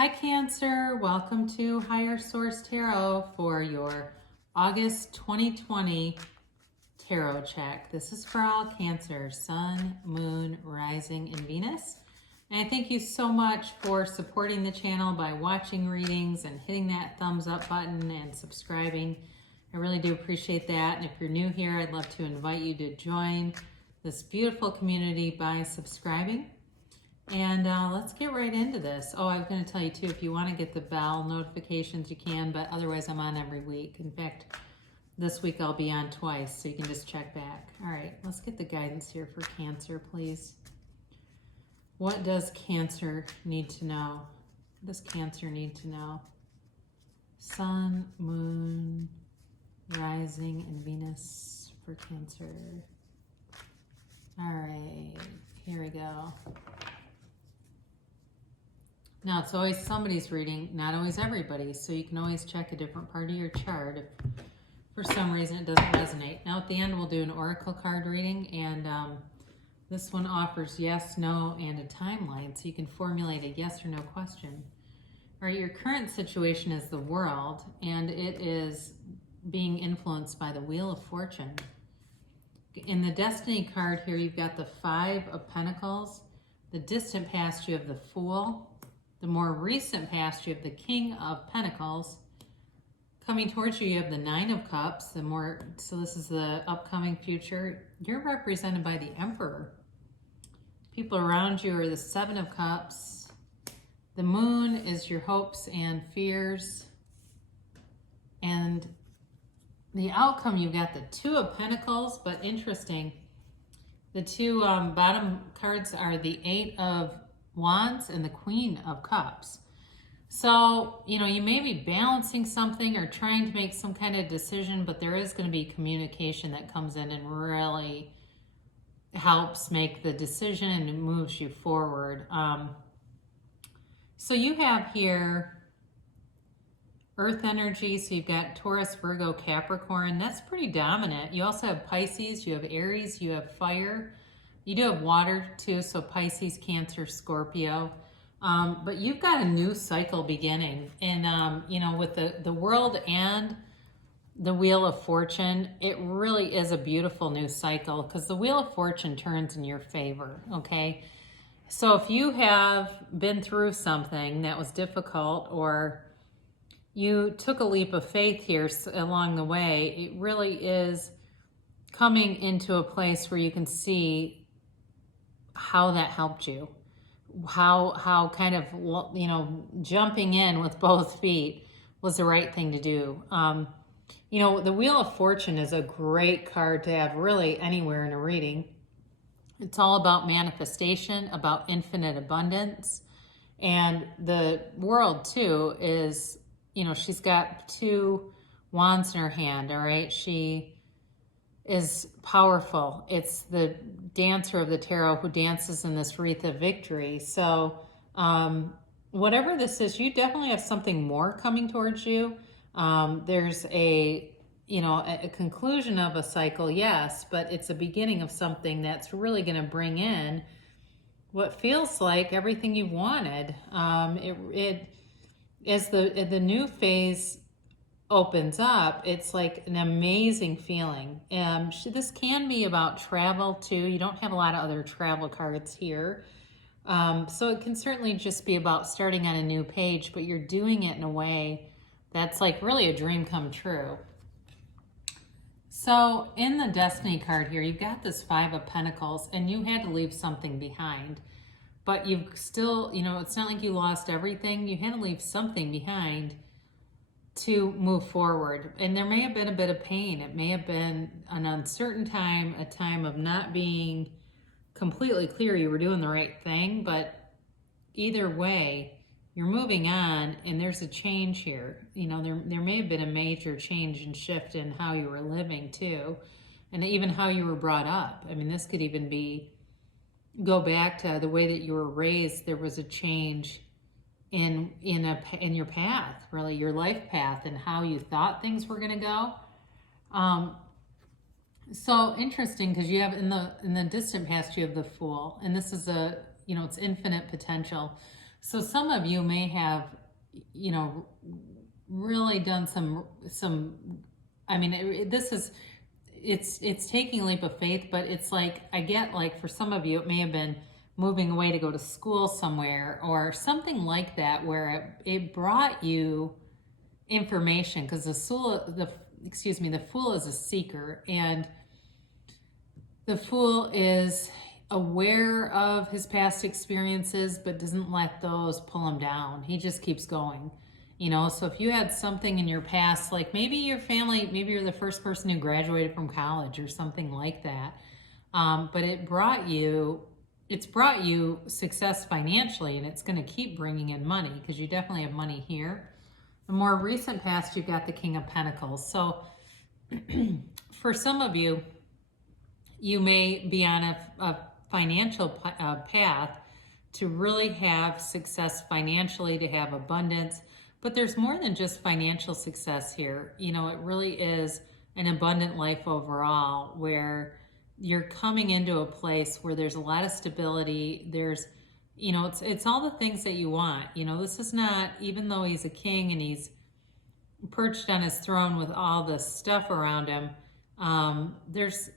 Hi Cancer, welcome to Higher Source Tarot for your August 2020 tarot check. This is for all Cancer, Sun, Moon, Rising, and Venus. And I thank you so much for supporting the channel by watching readings and hitting that thumbs up button and subscribing. I really do appreciate that. And if you're new here, I'd love to invite you to join this beautiful community by subscribing. And let's get right into this. Oh, I was going to tell you too, if you want to get the bell notifications, you can, but otherwise I'm on every week. In fact, this week I'll be on twice, so you can just check back. All right, let's get the guidance here for Cancer, please. What does Cancer need to know? What does Cancer need to know? Sun, Moon, Rising, and Venus for Cancer. All right, here we go. Now, it's always somebody's reading, not always everybody's, so you can always check a different part of your chart if for some reason it doesn't resonate. Now, at the end, we'll do an oracle card reading, and this one offers yes, no, and a timeline, so you can formulate a yes or no question. All right, your current situation is the world, and it is being influenced by the Wheel of Fortune. In the Destiny card here, you've got the Five of Pentacles. The distant past, you have the Fool. The more recent past, you have the King of Pentacles. Coming towards you, you have the Nine of Cups. So this is the upcoming future. You're represented by the Emperor. People around you are the Seven of Cups. The Moon is your hopes and fears. And the outcome, you've got the Two of Pentacles, but interesting. The two bottom cards are the Eight of Wands and the Queen of Cups. So, you may be balancing something or trying to make some kind of decision, but there is going to be communication that comes in and really helps make the decision and it moves you forward. So you have here Earth energy, so you've got Taurus, Virgo, Capricorn. That's pretty dominant. You also have Pisces, you have Aries, you have fire. You do have water too, so Pisces, Cancer, Scorpio. But you've got a new cycle beginning. And, with the world and the Wheel of Fortune, it really is a beautiful new cycle because the Wheel of Fortune turns in your favor, okay? So if you have been through something that was difficult or you took a leap of faith here along the way, it really is coming into a place where you can see how that helped you, how kind of, jumping in with both feet was the right thing to do. The Wheel of Fortune is a great card to have really anywhere in a reading. It's all about manifestation, about infinite abundance. And the world too is, she's got two wands in her hand, all right? She is powerful. It's the dancer of the tarot who dances in this wreath of victory. So whatever this is, you definitely have something more coming towards you. There's a conclusion of a cycle, yes, but it's a beginning of something that's really going to bring in what feels like everything you wanted. As the new phase opens up, it's like an amazing feeling. This can be about travel too. You don't have a lot of other travel cards here. So it can certainly just be about starting on a new page, but you're doing it in a way that's like really a dream come true. So in the Destiny card here, you've got this Five of Pentacles and you had to leave something behind, but you've still, it's not like you lost everything. You had to leave something behind to move forward. And there may have been a bit of pain. It may have been an uncertain time, a time of not being completely clear you were doing the right thing, but either way, you're moving on and there's a change here. There may have been a major change and shift in how you were living too, and even how you were brought up. I mean, this could even go back to the way that you were raised. There was a change in your path, really your life path, and how you thought things were going to go. So interesting, because you have in the distant past you have the Fool, and this is it's infinite potential. So some of you may have, really done I mean, this is, it's taking a leap of faith, but it's like, I get like for some of you, it may have been moving away to go to school somewhere or something like that, where it brought you information, because the fool is a seeker, and the fool is aware of his past experiences, but doesn't let those pull him down. He just keeps going. So if you had something in your past, like maybe your family, maybe you're the first person who graduated from college or something like that, but it's brought you success financially, and it's going to keep bringing in money because you definitely have money here. The more recent past, you've got the King of Pentacles. So for some of you, you may be on a financial path to really have success financially, to have abundance. But there's more than just financial success here. It really is an abundant life overall, where you're coming into a place where there's a lot of stability. There's, it's all the things that you want. This is not, even though he's a king and he's perched on his throne with all this stuff around him, there's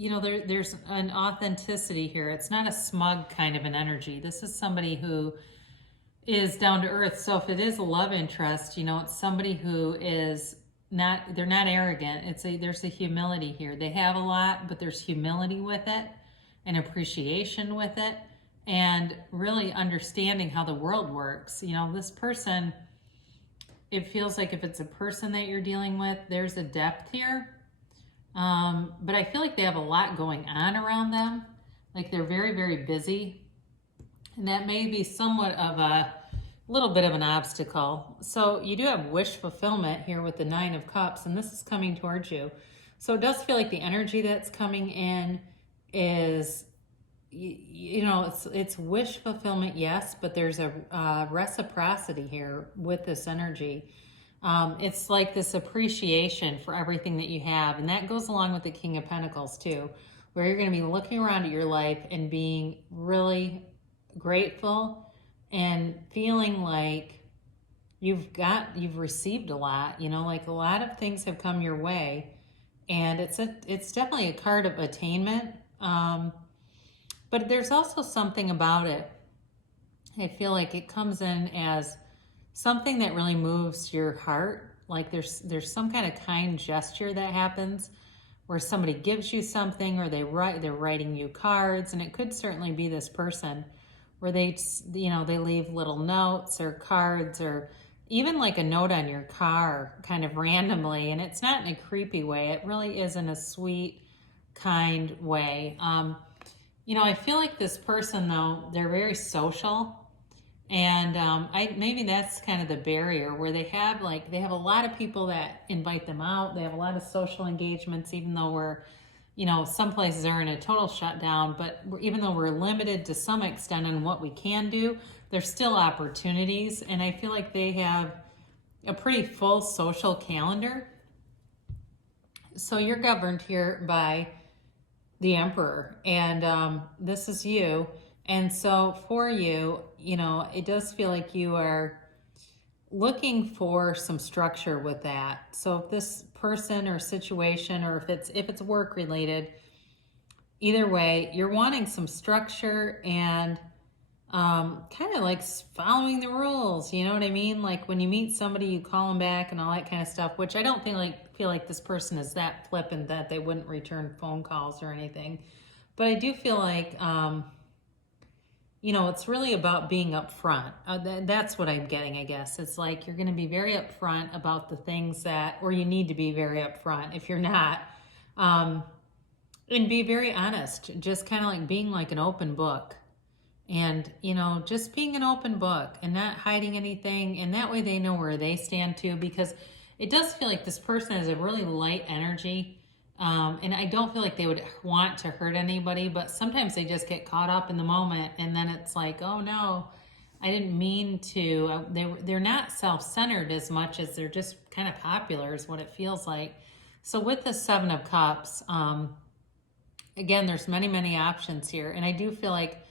an authenticity here. It's not a smug kind of an energy. This is somebody who is down to earth. So if it is a love interest, it's somebody who is not, they're not arrogant. There's a humility here. They have a lot, but there's humility with it and appreciation with it, and really understanding how the world works. This person, it feels like if it's a person that you're dealing with, there's a depth here. But I feel like they have a lot going on around them. Like they're very, very busy. And that may be somewhat of a little bit of an obstacle. So you do have wish fulfillment here with the Nine of Cups, and this is coming towards you. So it does feel like the energy that's coming in is, it's wish fulfillment, yes, but there's a reciprocity here with this energy. It's like this appreciation for everything that you have. And that goes along with the King of Pentacles too, where you're going to be looking around at your life and being really grateful and feeling like you've received a lot, like a lot of things have come your way. And it's definitely a card of attainment. But there's also something about it. I feel like it comes in as something that really moves your heart. Like there's some kind of kind gesture that happens where somebody gives you something, or they're writing you cards, and it could certainly be this person where they leave little notes or cards, or even like a note on your car kind of randomly, and it's not in a creepy way. It really is in a sweet, kind way. I feel like this person, though, they're very social. And maybe that's kind of the barrier, where they have a lot of people that invite them out. They have a lot of social engagements, even though we're, some places are in a total shutdown, but even though we're limited to some extent on what we can do, there's still opportunities. And I feel like they have a pretty full social calendar. So you're governed here by the Emperor, and this is you. And so for you, it does feel like you are looking for some structure with that. So if this person or situation, or if it's work related, either way, you're wanting some structure and kind of like following the rules. You know what I mean? Like when you meet somebody, you call them back and all that kind of stuff, which I don't feel like this person is that flippant that they wouldn't return phone calls or anything. But I do feel like, it's really about being upfront. That's what I'm getting, I guess. It's like you're going to be very upfront about the things or you need to be very upfront if you're not. And be very honest, just kind of like being like an open book. And, just being an open book and not hiding anything. And that way they know where they stand too, because it does feel like this person has a really light energy. And I don't feel like they would want to hurt anybody, but sometimes they just get caught up in the moment, and then it's like, oh no, I didn't mean to. They're not self-centered as much as they're just kind of popular is what it feels like. So with the Seven of Cups, again, there's many, many options here. And I do feel like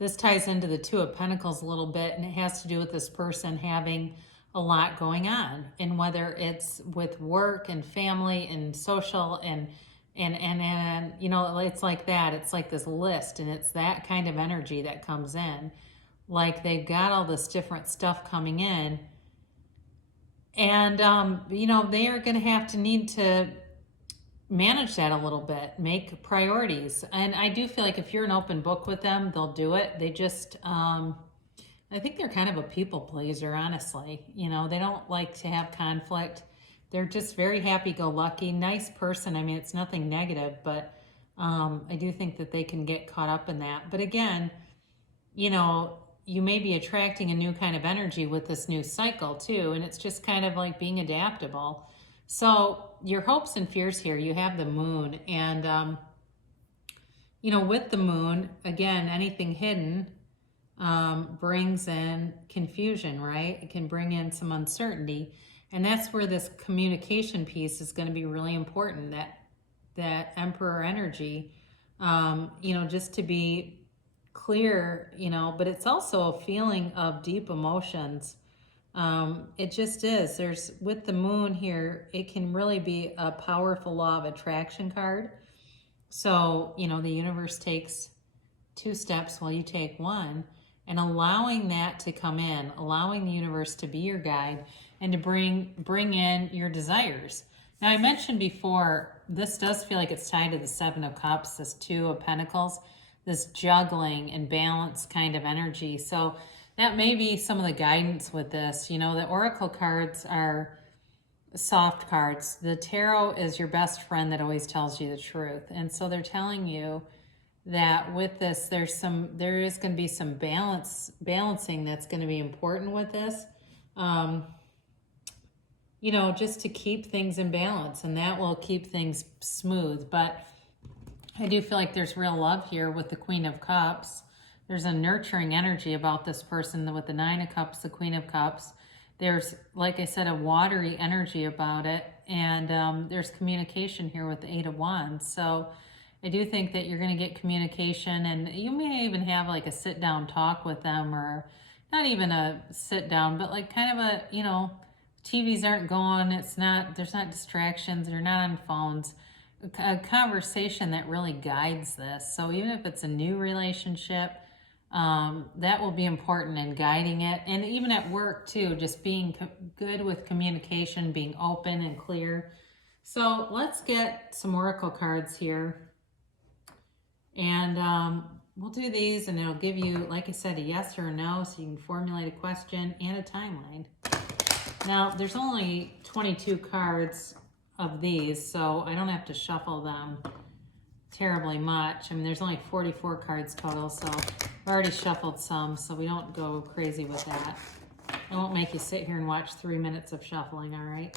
this ties into the Two of Pentacles a little bit, and it has to do with this person having a lot going on, and whether it's with work and family and social and you know, it's like that. It's like this list, and it's that kind of energy that comes in. Like they've got all this different stuff coming in, and you know, they are going to need to manage that a little bit, make priorities. And I do feel like if you're an open book with them, they'll do it. They just I think they're kind of a people pleaser, honestly. You know, they don't like to have conflict. They're just very happy-go-lucky, nice person. I mean, it's nothing negative, but I do think that they can get caught up in that. But again, you know, you may be attracting a new kind of energy with this new cycle too, and it's just kind of like being adaptable. So your hopes and fears here, you have the moon, and you know, with the moon, again, anything hidden brings in confusion, right? It can bring in some uncertainty, and that's where this communication piece is going to be really important. That Emperor energy, you know, just to be clear, you know. But it's also a feeling of deep emotions. It just is. There's, with the moon here, it can really be a powerful law of attraction card. So, you know, the universe takes 2 steps while you take 1, and allowing that to come in, allowing the universe to be your guide and to bring in your desires. Now, I mentioned before, this does feel like it's tied to the 7 of Cups, this 2 of Pentacles, this juggling and balance kind of energy. So that may be some of the guidance with this. You know, the Oracle cards are soft cards. The Tarot is your best friend that always tells you the truth. And so they're telling you that with this, there is going to be some balancing that's going to be important with this. You know, just to keep things in balance, and that will keep things smooth. But I do feel like there's real love here with the Queen of Cups. There's a nurturing energy about this person with the 9 of Cups, the Queen of Cups. There's, like I said, a watery energy about it. And there's communication here with the 8 of Wands. So I do think that you're going to get communication, and you may even have like a sit-down talk with them, or not even a sit-down, but like kind of a, you know, TVs aren't going, there's not distractions, they're not on phones. A conversation that really guides this. So even if it's a new relationship, that will be important in guiding it. And even at work too, just being good with communication, being open and clear. So let's get some oracle cards here. And we'll do these, and it'll give you, like I said, a yes or a no, so you can formulate a question and a timeline. Now, there's only 22 cards of these, so I don't have to shuffle them terribly much. I mean, there's only 44 cards total, so I've already shuffled some, so we don't go crazy with that. I won't make you sit here and watch 3 minutes of shuffling, all right?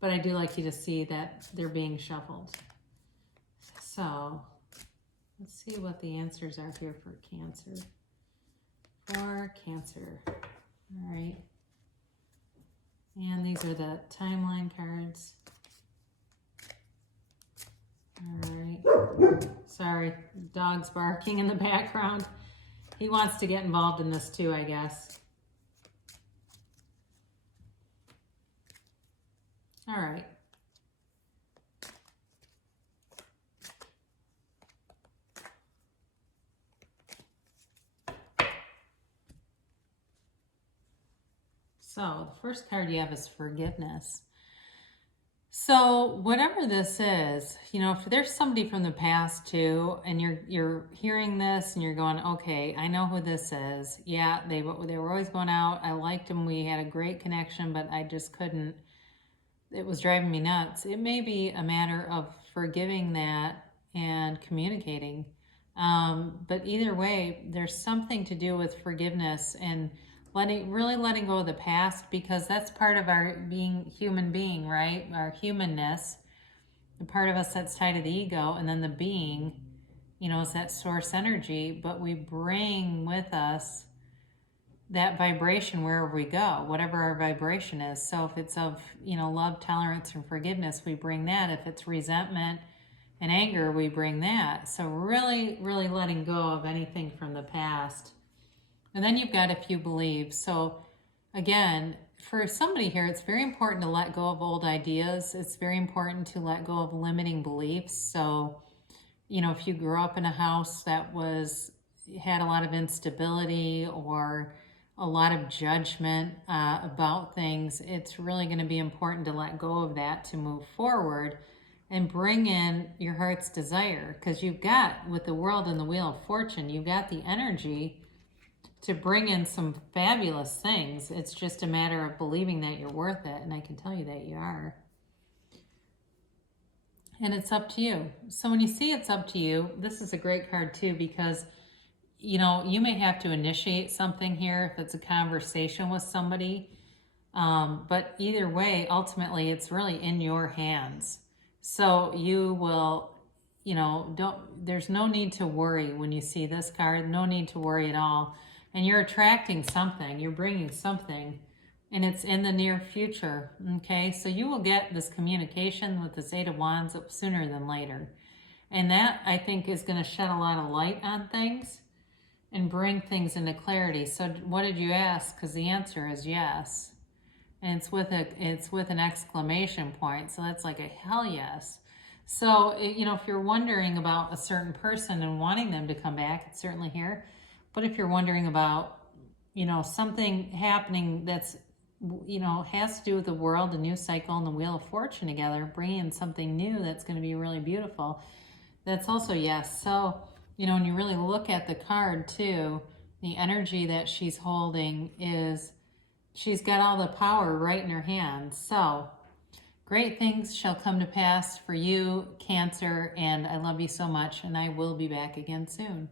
But I do like you to see that they're being shuffled. So let's see what the answers are here for Cancer. For Cancer, all right. And these are the timeline cards. All right. Sorry, dog's barking in the background. He wants to get involved in this too, I guess. All right. So the first card you have is forgiveness. So whatever this is, you know, if there's somebody from the past too, and you're hearing this and you're going, okay, I know who this is. Yeah, they were always going out. I liked them. We had a great connection, but I just couldn't. It was driving me nuts. It may be a matter of forgiving that and communicating. But either way, there's something to do with forgiveness and really letting go of the past, because that's part of our human being, right? Our humanness, the part of us that's tied to the ego, and then the being, you know, is that source energy. But we bring with us that vibration wherever we go, whatever our vibration is. So if it's of, you know, love, tolerance, and forgiveness, we bring that. If it's resentment, and anger, we bring that. So really, really letting go of anything from the past. And then you've got a few beliefs. So again, for somebody here, it's very important to let go of old ideas. It's very important to let go of limiting beliefs. So, you know, if you grew up in a house that had a lot of instability or a lot of judgment about things, it's really going to be important to let go of that to move forward and bring in your heart's desire. Because you've got, with the world and the wheel of fortune, you've got the energy to bring in some fabulous things. It's just a matter of believing that you're worth it, and I can tell you that you are. And it's up to you. So when you see it's up to you, this is a great card too, because you know, you may have to initiate something here if it's a conversation with somebody. But either way, ultimately, it's really in your hands. So you will, you know, there's no need to worry when you see this card, no need to worry at all. And you're attracting something, you're bringing something, and it's in the near future, okay? So you will get this communication with this Eight of Wands sooner than later. And that, I think, is going to shed a lot of light on things and bring things into clarity. So what did you ask? Because the answer is yes. And it's with an exclamation point. So that's like a hell yes. So, you know, if you're wondering about a certain person and wanting them to come back, it's certainly here. But if you're wondering about, you know, something happening that's, you know, has to do with the world, a new cycle, and the Wheel of Fortune together, bringing in something new that's going to be really beautiful, that's also yes. So, you know, when you really look at the card too, the energy that she's holding is she's got all the power right in her hands. So great things shall come to pass for you, Cancer, and I love you so much, and I will be back again soon.